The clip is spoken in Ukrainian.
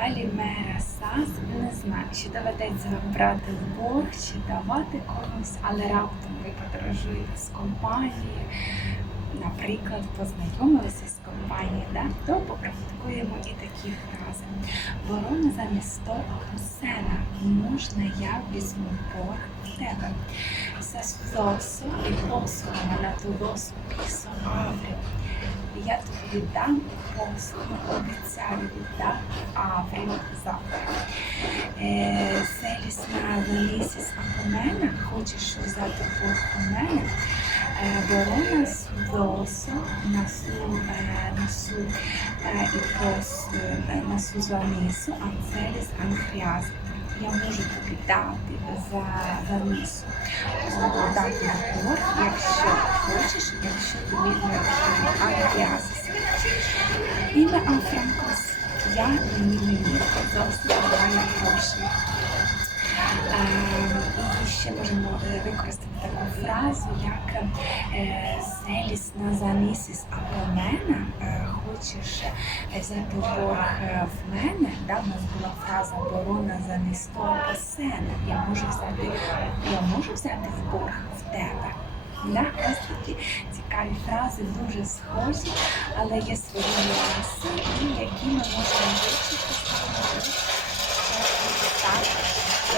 Калімера Сас не знаю, чи доведеться вам брати в борг, чи давати комусь, але раптом ви подорожуєте з компанією, наприклад, познайомилися з компанією, да? то попрактикуємо і такі фрази. Ворона замість того сена, можна я візьму борг в тебе. Se sposò e posso la tua спису Аврі. Я тобі віддам послугу, обіцяю віддам Аврі завтра. Е, Селіс на Велісіс Апомена, хочеш взяти борг у мене, Е, Ворона судосо на су, е, на су е, і пос, е, на су званісу, а целіс анфріаз. Я можу тобі дати за замісу дати на борг, якщо хочеш, якщо тобі необхідно анфріазис. Ім'я Афранкос. Я мені мені зовсім немає грошей. Е, І ще можемо е, використати таку фразу, як е, Селіс на замісіс Апомена, е, хочеш е, взяти борг в мене, да, в нас була фраза борона замість того посена. Я можу взяти, я можу взяти в борг в тебе. Да? Ось такі цікаві фрази, дуже схожі, але є свої нюанси, і які ми можемо